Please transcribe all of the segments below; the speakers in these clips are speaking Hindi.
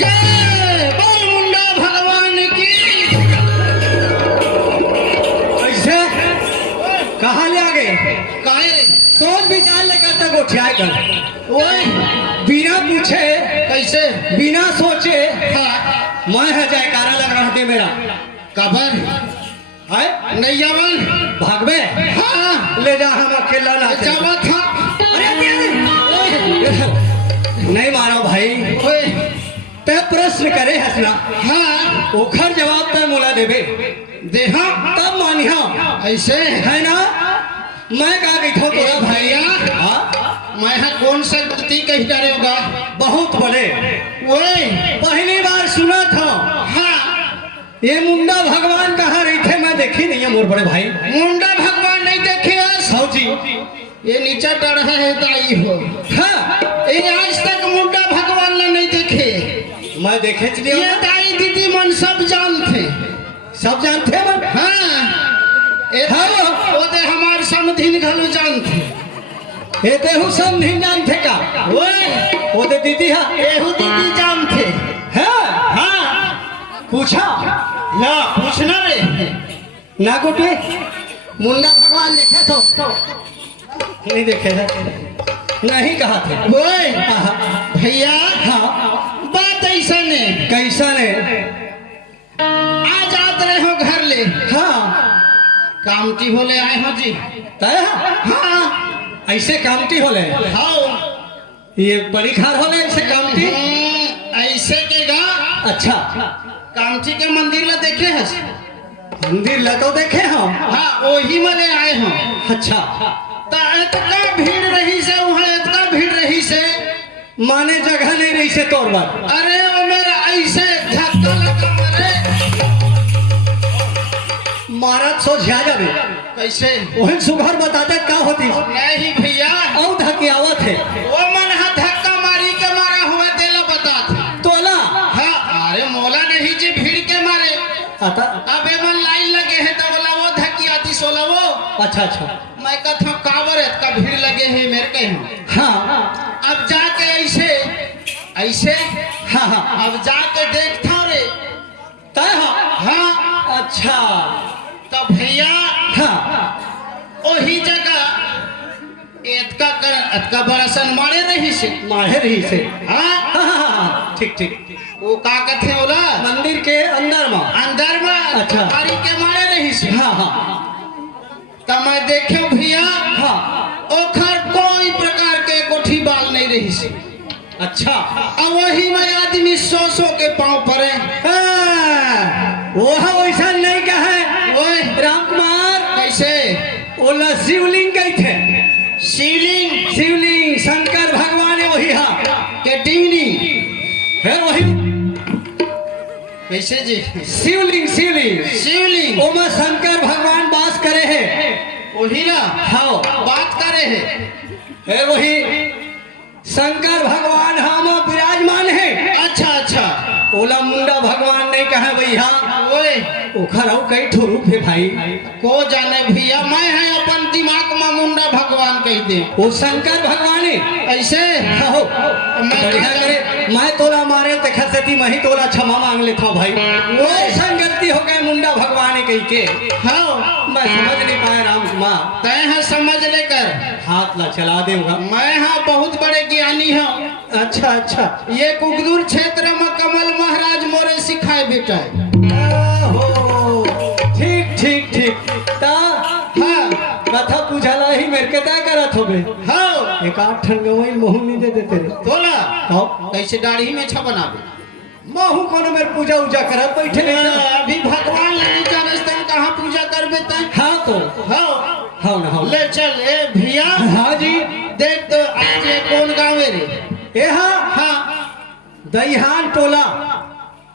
जय बोल मुंडा भगवान की। कैसे कहाँ ले आ गए? काहे सोच विचार लेकर तक उठाए कर ओए बिना पूछे कैसे बिना सोचे हाँ मैं है जयकारा लग रहा थे मेरा कबर है नहीं जावन भागवे हाँ ले जा हम अकेला ना जावा था अरे नहीं मारो भाई ओए ते प्रश्न करे हसना हाँ ओखर जवाब ते मोला देबे देहा तब मानिया ऐसे है ना। मैं कहा गई थो तोरा भैया हाँ मैं हाँ कौन सा गलती कही डरे होगा बहुत बड़े ओए पहली बार सुना था हाँ ये मुंडा भगवान कहाँ रही थे मैं देखी नहीं है मोर बड़े भाई। मुंडा भगवान नहीं देखे साहू जी ये नीचा डर है ताई हो हाँ ये आज तक मुंडा भगवान ने नहीं देखे मैं देखे ये ताई दीदी मन सब जानते सब जानते हैं मैं हाँ हाँ वो दे हमारे समधिन घलो जानते ये तेहू सब नहीं जानते का ओए वो दे दीदी हाँ एहू दीदी जानते है हाँ पूछा ना पूछना रे ना कुटे मुंडा भगवान देखे तो नहीं देखे है नहीं कहा थे ओए भैया हाँ बात ऐसा ने कैसा ने आज आत रहे हो घर ले हाँ कामटी होले आए हो जी तय हाँ ऐसे कामटी होले हाँ ये बड़ी खार होले ऐसे कामटी ऐसे के गा अच्छा कामटी के मंदिर ला देखे हस मंदिर ला तो देखे हम हाँ वही मले आए हो अच्छा तो इतना भीड़ रही से वहाँ इतना भीड़ रही से माने जगह नहीं रही से तोर बात अरे वो मेरा ऐसे धक्का लगा मरे महाराज सो झा जावे कैसे वही सुघर बताते क्या होती नहीं भैया औ धकियावत है वो मन हा धक्का मारी के मारा हुआ तेला बता था तोला हाँ अरे मोला नहीं जी भीड़ के मारे आता अबे मन लाइन लगे है तो बोला वो धक्की आती सोला वो अच्छा अच्छा मैं कहता हूँ काबर है का भीड़ लगे है मेरे के यहाँ हाँ अब जाके ऐसे ऐसे हाँ हाँ अब जाके देखता रे तय हाँ हाँ अच्छा तो भैया हाँ वही जगह इतका बड़ा सन मारे रही से माहे रही से हाँ हाँ हाँ हाँ ठीक ठीक वो का कहते होला मंदिर के अंदर में अंदर में अच्छा। मारी के मारे रही से हाँ हाँ तो मैं देखे भैया हाँ ओखर कोई प्रकार के कोठी बाल नहीं रही से अच्छा अब वही में आदमी सौ के पाँव पड़े वो वैसा नहीं कहे ओए राम कुमार कैसे ओला शिवलिंग कही थे शिवलिंग शिवलिंग शंकर भगवान है वही हाँ के टिंगनी है वही कैसे जी शिवलिंग शिवलिंग शिवलिंग ओमा शंकर भगवान वास करे है वही ना हाँ बात करे है वही शंकर भगवान हम विराजमान है। अच्छा अच्छा ओला मुंडा भगवान नहीं कहे भैया ओए ओखर और कई ठो रूप है भाई को जाने भैया मैं है अपन दिमाग में मुंडा भगवान कह दे वो शंकर भगवान है ऐसे हो बढ़िया करे मैं तोला मारे ते खसती मही तोला क्षमा मांग लेता भाई वो संगति हो गए मुंडा भगवान कही के हाँ मैं समझ नहीं पाया राम कुमार तय है समझ लेकर हाथ ला चला देगा मैं हाँ बहुत बड़े ज्ञानी हूँ अच्छा अच्छा ये कुगदूर क्षेत्र में कमल महाराज मोरे सिखाए बेटा ठीक ठीक ठीक ता हाँ कथा पूछला ही मेरे के ता करत होबे हाँ एक आठ ठन गवई मोहू नहीं दे देते रे तोला हाँ कैसे दाढ़ी में छा बनावे मोहू कोनो मेरे पूजा उजा करत बैठे नहीं ना अभी भगवान नहीं जानते कहाँ पूजा करबे तय हाँ तो हाँ हाँ ना हाँ ले चल ए भैया हाँ जी देख तो आज ये कौन गावे रे ए हाँ हाँ दईहान टोला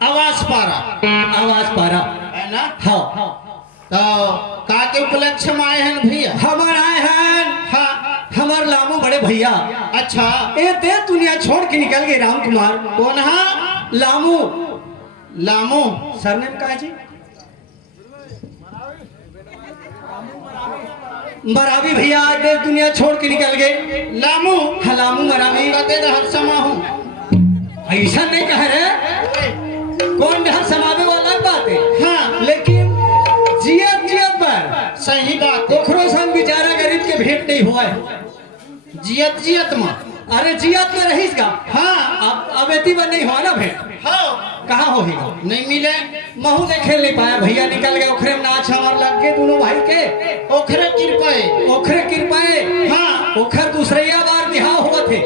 आवाज पारा आवाज पारा है ना हाँ तो का के उपलक्ष्य में आए हैं भैया हमार आए हैं हाँ हमार लामू बड़े भैया अच्छा ए दे दुनिया छोड़ के निकल गए राम कुमार कौन है लामू लामू सरनेम का है जी मरावी भैया आज देश दुनिया छोड़ के निकल गए। लामू लामू मरावी कहते हर समा हूँ ऐसा नहीं कह रहे कौन ढहर समावे वाला बात है, हाँ लेकिन जियत जियत पर सही बात है। ओखरो संग बेचारा गरीब के भेंट नहीं हुआ है। जियत जियत में अरे जियत में रहीस का, हाँ अब एती में नहीं हुआ ना भेंट, हाँ कहाँ होगा। नहीं मिले, महू ने खेल नहीं पाया, भैया निकल गए, ओखरे में नाच हमार लग गए दोनों भाई के। ओखरे कृपाए, ओखरे कृपाए, हाँ ओखर दूसरिया बार बिहाव हुआ थे,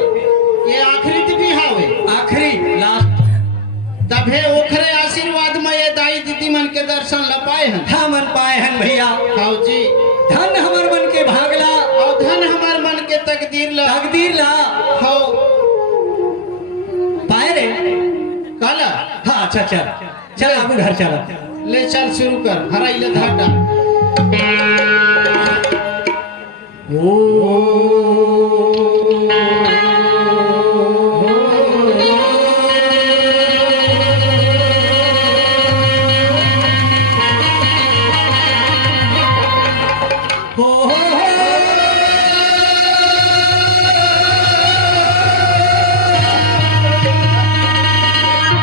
ये आखिरी तो भी हावे, आखिरी लास्ट। तभे ओखरे आशीर्वाद में ये दाई दीदी मन के दर्शन ल पाए हैं। हाँ मन पाए हैं भैया, हाँ जी, धन हमर मन के भागला, और धन हमार मन के तकदीर ला, तकदीर ला हो पाए रे। काला हाँ अच्छा चल चल आगे घर चला, ले चल शुरू कर, हरा इले धाटा।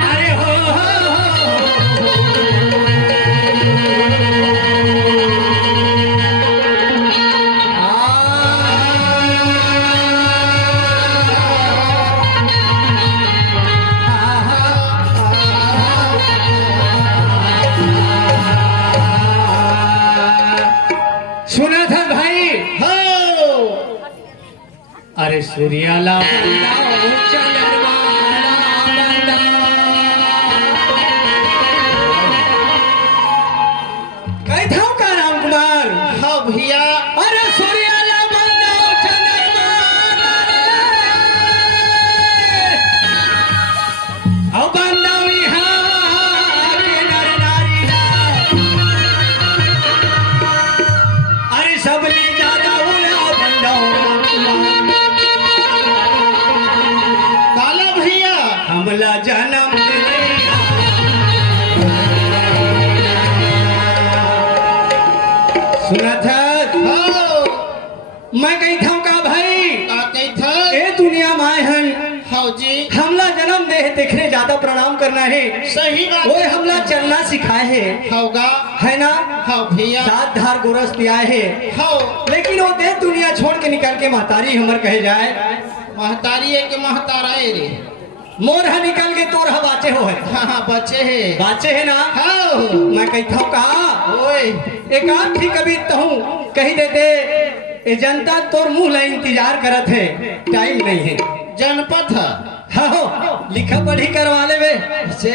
अरे हो सुना था भाई, हो अरे सूर्याला कही था का राम कुमार, हाँ भैया, अरे सूर्याला बंदाओ औ बंदाओ यहाँ के नर नारी ना, अरे सबली ज्यादा उला बंदाओ काला भैया, हमला जन्म सुना था हो मैं कही था का भाई, का कही था, ए दुनिया माए हन हाँ जी, हमला जन्म दे है, देखने ज्यादा प्रणाम करना है, सही बात वो है। हमला चलना सिखाए है, होगा, है ना। हाँ भैया, सात धार गोरस दिया है, हो लेकिन वो देह दुनिया छोड़ के निकल के महतारी हमर कहे जाए, महतारी है कि महतारा है रे, मोरहा निकल के तोरहा बाचे हो है, हाँ हाँ बच्चे है, बाचे है ना। हाँ मैं कहता हूँ कहा ओए, एक आध ठीक कभी तहूँ कही देते, ये जनता तोर मुंह ला इंतजार करत है, टाइम नहीं है। जनपद है, हाँ लिखा पढ़ी करवा ले बे से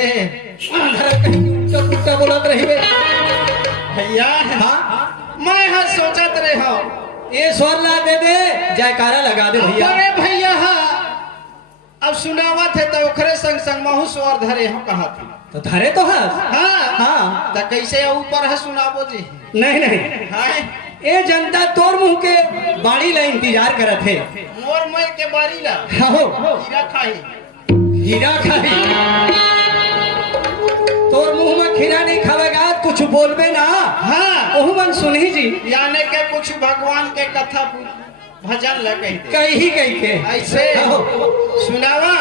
कहीं उल्टा पुल्टा बोलत रही बे। भैया, हाँ मैं हाँ सोचत रहे हो, ये स्वर ला दे दे, जयकारा लगा दे भैया। अरे भैया हाँ, अब सुनावत है तो ओखरे संग संग महू स्वर धरे हम कहा थी, तो धरे तो है। हाँ हाँ तो कैसे ऊपर है सुनाबो जी, नहीं नहीं, हाँ ये जनता तोर मुंह के बाड़ी ला इंतजार करत है। मोर मर के बारी ला हाँ हीरा खाई, हीरा खाई, तोर मुंह में खीरा नहीं खावेगा, कुछ बोलबे ना। हाँ ओहू मन सुनही जी, यानी के कुछ भगवान के कथा भजन ल कही दे, कही कही के ऐसे हाँ। सुनावा,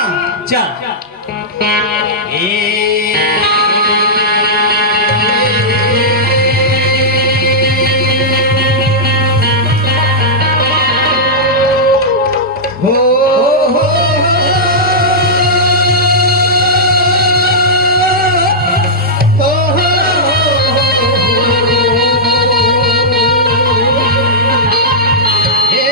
चल हो हो हो हो हे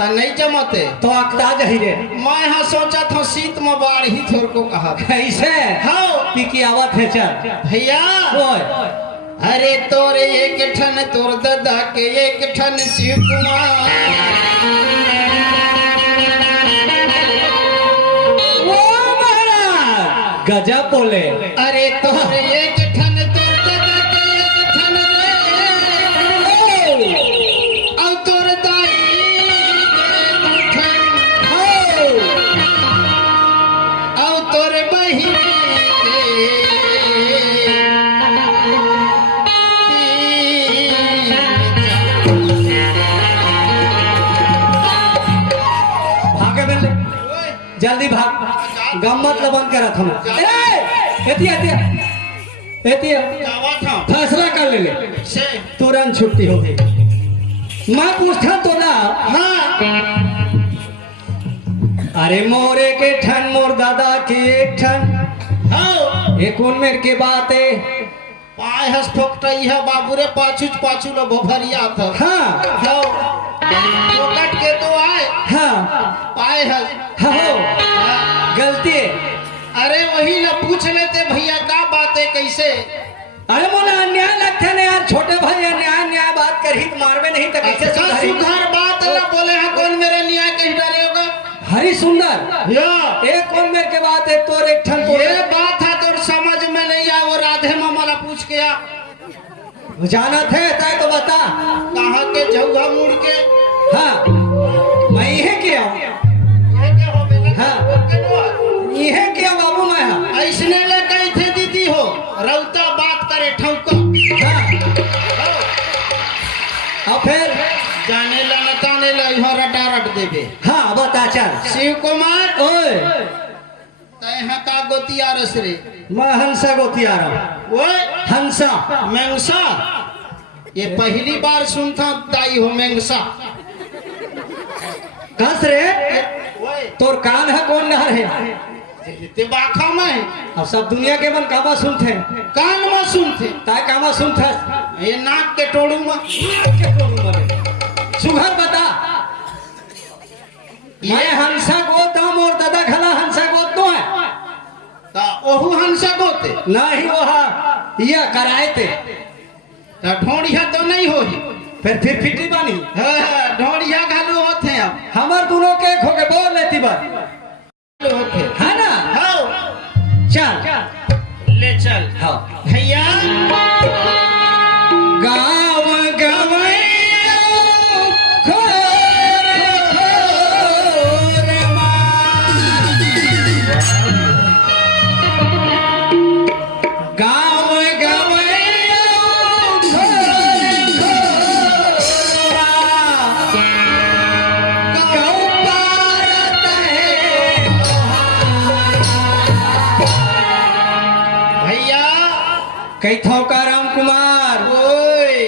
ता नहीं जमते तो अकता जही रे मैं यहाँ सोचा था शीत में बाढ़ ही थोड़ को कहा कैसे हाँ पी की आवत है चल भैया ओए अरे तोरे एक ठन तोर दादा के एक ठन शिव कुमार वो महाराज गजब बोले अरे तोरे एक ठन तोर दादा के एक ठन रे और तोर दाई के दू ठन और तोर बहिन जल्दी भाग गम्मत लबन करत हम एतिया गावा था फैसला कर ले से तुरंत छुट्टी हो गई मैं पूछता तो ना हाँ अरे मोरे के ठन मोर दादा के एक ठन हाँ एक उनमें के बात है पाय हस ठोकटई है बाबू रे पाछू लो भभरिया था हाँ हाँ ठोकट के तो आए हाँ पाय हस हाँ हाँ। गलती है अरे वही ना पूछ लेते भैया का बात है कैसे अरे मोला अन्याय लगते ना यार छोटे भाई अन्याय बात कर ही मारवे नहीं तो कैसे अच्छा सुधारी? सुधार बात ना बोले हैं कौन मेरे न्याय कहीं डरे होगा हरी सुंदर या एक कौन मेरे के बात है तोर एक ठन तोर ये बात है तो समझ में नहीं आया वो राधे मामा ला पूछ के आ जाना थे ताई तो बता कहाँ के जौगा मुड़ के हाँ मैं यही किया ये क्या हो बेटा हाँ। के नो यही किया बाबू मैं हाँ ऐसने ले कहीं थे दीदी हो रौता बात करे ठौका हाँ। और फिर जाने ला न ताने ला यहाँ रटा रट देवे हाँ बता चल शिव कुमार ओए तैहा का गोतिया रस रे मैं हंसा गोती आ रहा हूँ ओए हंसा मेंगसा ये पहली बार सुनता ताई हो मेंगसा कस रे ओए तोर कान है कौन नहर है ते बाखा में अब सब दुनिया के मन कामा सुनते कान में सुनते ताय कामा सुनते ये नाक के टोड़ू में सुघर बता मैं हंसा गोत हूँ और दादा खला हंसा गोत तो है ता ओहु हंसा गोते नहीं वहा ये कराए थे ता ढोड़िया तो नहीं होही फिर फिटी बानी हाँ, ढोड़िया घालू होते अब हमार दोनों के खो के बोल लेती बात होते है ना हाँ चल ले चल हाँ भैया गाँव गवैया खोर खोर गाँव गवैया खोर खोरा गौ पारत है भैया कैथों का राम कुमार ओए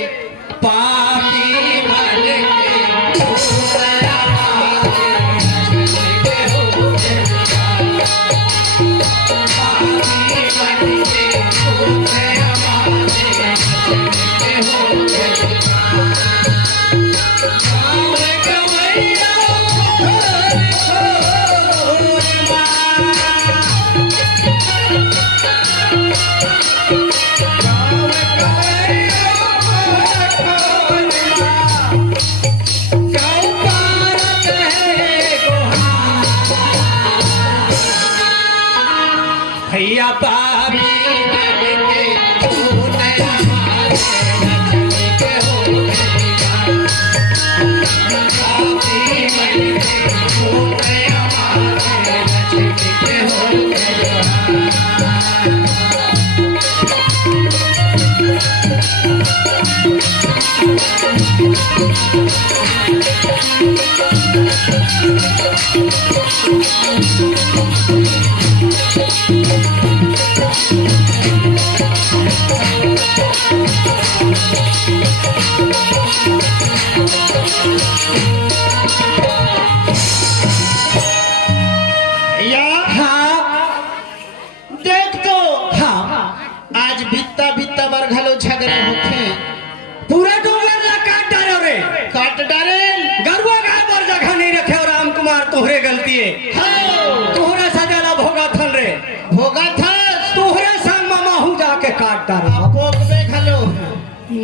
पापी मन के भैया पापी भैया हाँ देख तो हाँ आज बित्ता बित्ता बर घलो झगड़े होते पूरा डोंगर ला काट डालो रे काट डाले गरुआ गाय बर जगह नहीं हाँ तोहरा सजाला भोगा थन रे भोगा था तोहरे संग में महू जाके काटता रहा पोक में खलो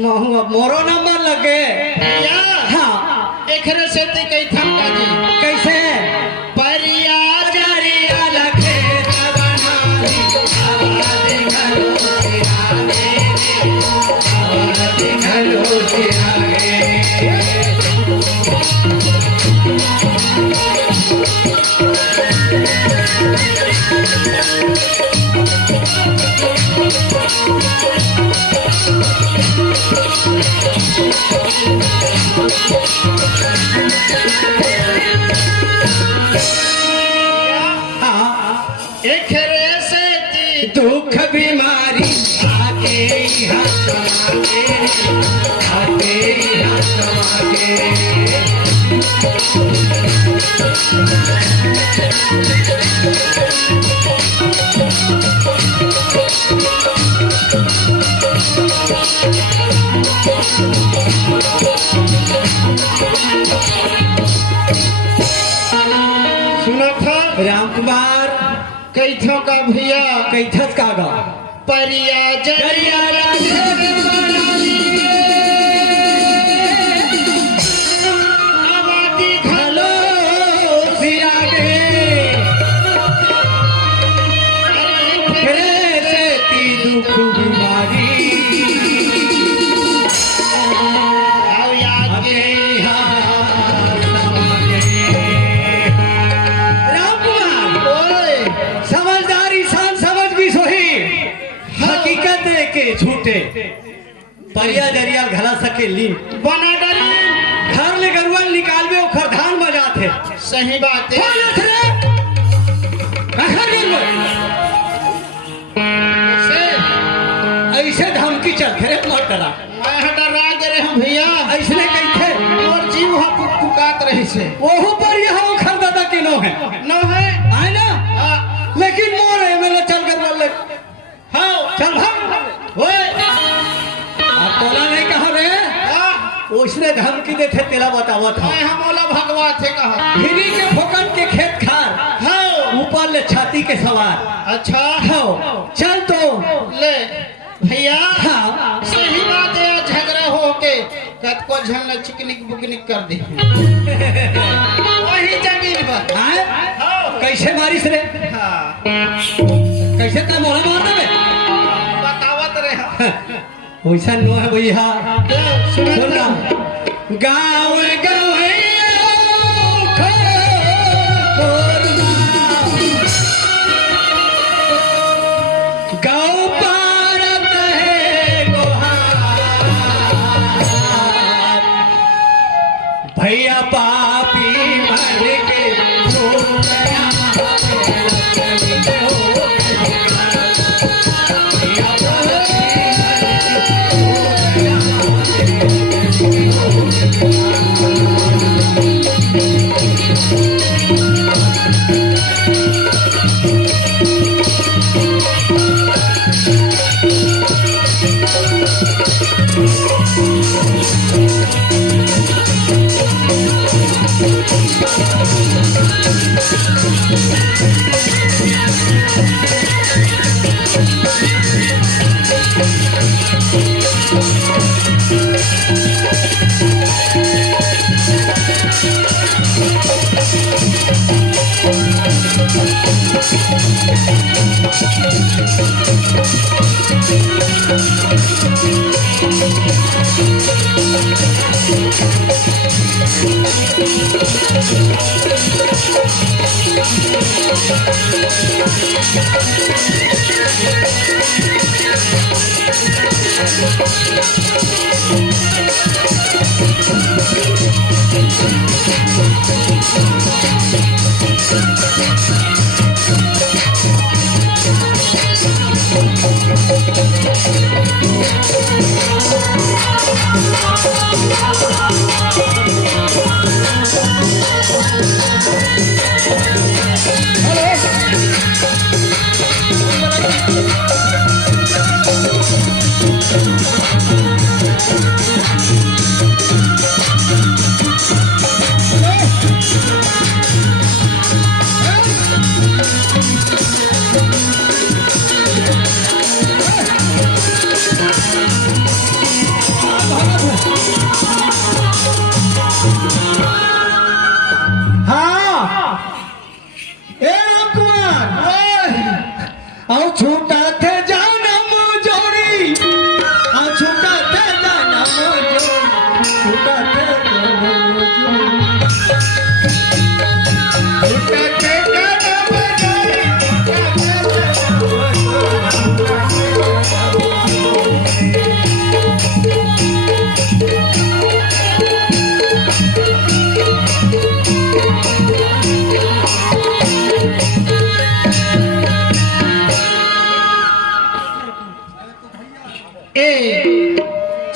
महू अब मोरो नंबर लगे भैया हाँ एकरे से ती कई थमका जी कैसे परिया जरिया लगे बनानी आवाज घरो सिरागे आवाज घरो सिरागे एकरे से ती दुख बीमारी आके यहाँ समागे आके यहाँ समागे सुना था राम कुमार कई थों का भैया कैथस कागा परिया जरिया लगे आबादी हेलो सिरागे फिरे से ती दुख बीमारी आओ याद आके के यहाँ समागे राम कुमार ओए समझदारी सान समझ भी सोही हकीकत दे के झूठे परिया जरिया घला सके ली बना डरी घर ले गरुआ निकालबे ओखर धान बजाते सही बात है बोलत रे अखर गरुआ से ऐसे धमकी चल रे मत डरा मैं हटा राग रे हम भैया ऐसने कैथे और जीव हा फुकात रही से ओहू पर यहाँ ओखर दादा के नो है न है आए ना आ, लेकिन मोरे में चल कर बोल हाँ चल भाग ओए अब तोला नहीं कहा रे आ, उसने धमकी देते तेला बतावा था मैं हम ओला भगवा थे कहा हिरी के फोकट के खेत खार हाँ ऊपर ले छाती के सवार अच्छा हाँ चल तो ले भैया हाँ सही बात है झगड़ा हो के कत को झलना चिकनिक बुकनिक कर दे वही जमीन पर आए हाँ कैसे मारिस रे हाँ कैसे का मोला मार देबे बतावत रहे वैसा नो है भैया सुना सुनना गाँव गवैया गाँव पारत है गोहार भैया पापी मर के सो गया छूटा थे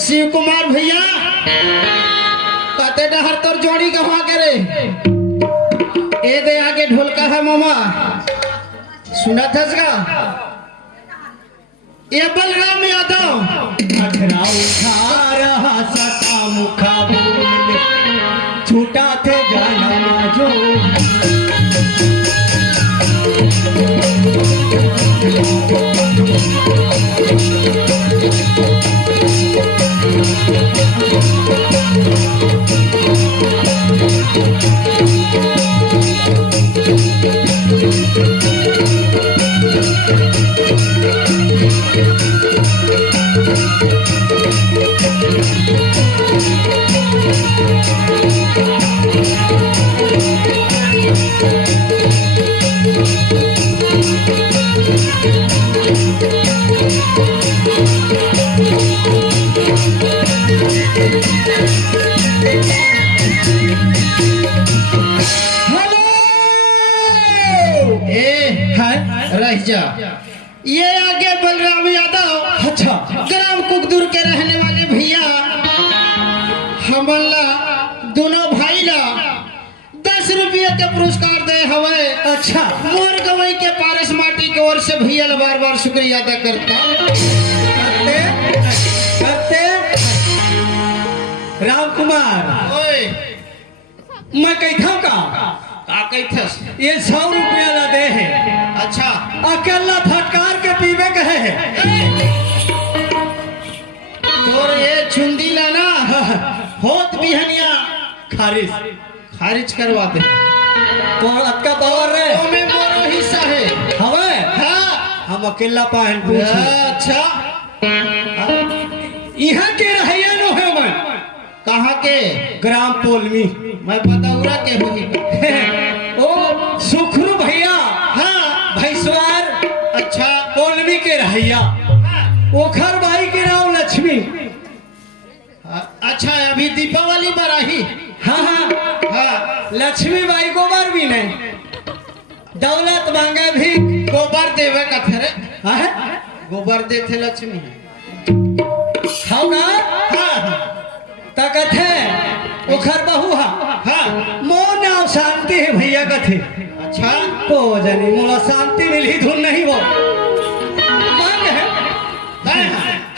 शिव कुमार भैया कहते डहर तोर जोड़ी कहाँ करे ए दे आगे ढोलका है मामा सुना थसगा ये बलराम यादव अखरा उठा रहा सटा मुखा बोल छूटा थे जाना जो रह जा ये आगे बलराम यादव अच्छा ग्राम कुकदूर के रहने वाले भैया हमला दोनों भाई ला 10 रुपये के पुरस्कार दे हवे। अच्छा मोर गवई के पारस माटी की ओर से भैया ला बार बार शुक्रिया अदा करता करते करते राम कुमार ओए मैं कहता का कहथस ये 100 रुपया ला दे है। अच्छा अकेला फटकार के पीवे कहे है तोर ये चुंदी ला ना होत बिहनिया खारिज करवा दे तो अक्का पावर रे ओ में मोरो हिस्सा है हवे हाँ हम अकेला पाहन पूछ अच्छा यहाँ के रहैया नो है मैं कहाँ के ग्राम पोलमी मैं बदौरा के होगी ओ सुखरू भैया हाँ भैसवार अच्छा पोलमी के रहैया ओखर बाई के नाम लक्ष्मी अच्छा अभी दीपावली बराही हाँ हाँ हाँ लक्ष्मी बाई गोबर भी नहीं दौलत मांगा भी गोबर देवे का थे रे हाँ? गोबर दे थे लक्ष्मी खाओगा हाँ तकत है ओखर बहु हा हाँ मोर नाम शांति है भैया कथे अच्छा को जानी मोला शांति मिली धुन नहीं वो मांग है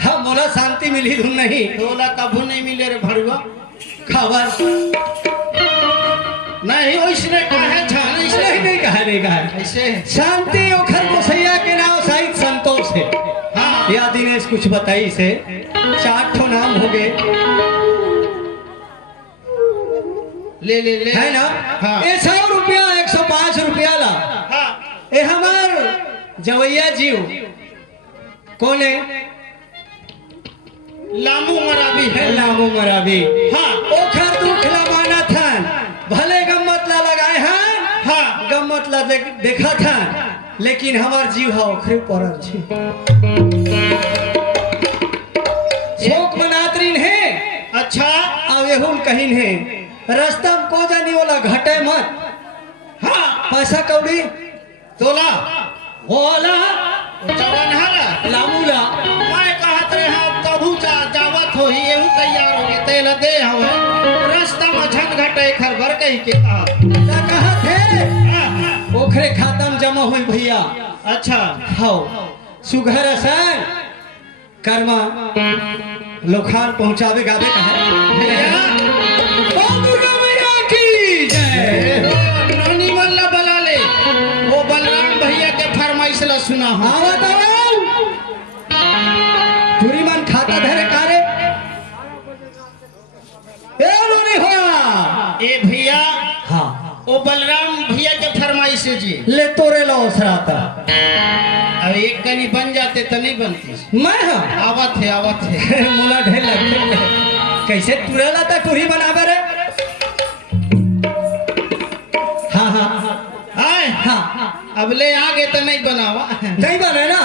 हाँ मोला शांति मिली धुन नहीं तोला कभू नहीं मिले रे भरुआ खबर नहीं वैसने कहे छान नहीं कहा ऐसे शांति ओखर को सैया के नाम साहित संतोष है हाँ या दिनेश कुछ बताई से 4 ठो नाम हो गए ले ले ले है ना हाँ ये 100 रुपया 105 रुपया ला हाँ ये हमार जवैया जीव कौन है लामू मराबी है लामू मराबी हाँ ओखर दुख ला माना था भले गम्मत ला लगाए हैं हाँ गम्मत ला देखा था लेकिन हमार जीव हा ओखरे परल छी शोक मनातरीन है अच्छा अब एहुन कहीं है रास्ता में को जानी वाला घटे मत हाँ पैसा कौड़ी तोला होला जवान हरा लामूला मैं कहत रहे हम तबू जावत हो ही एहू तैयार हो गए तेल दे हवे रास्ता में झन घटे खरबर कही के कहा कहत है हाँ, हाँ। ओखरे खाता में जमा हुई भैया अच्छा हाउ सुघर असन कर्मा लोखान पहुंचावे गावे का है ओ दुर्गा मैया की जय नानी मल्ला बला ले वो बलराम भैया के फरमाइश ला सुना हो हाँ बताओ पूरी मन खाता धरे कारे ए लोनी हुआ ए भैया हाँ वो बलराम भैया के फरमाइश जी ले तोरे लो सराता अब एक कनी बन जाते तो नहीं बनती मैं हाँ आवत है मुला ढेर लगते कैसे तुरला था टूरी बनावे रे? हाँ हाँ आए हाँ अब ले आगे तो नहीं बनावा नहीं बने ना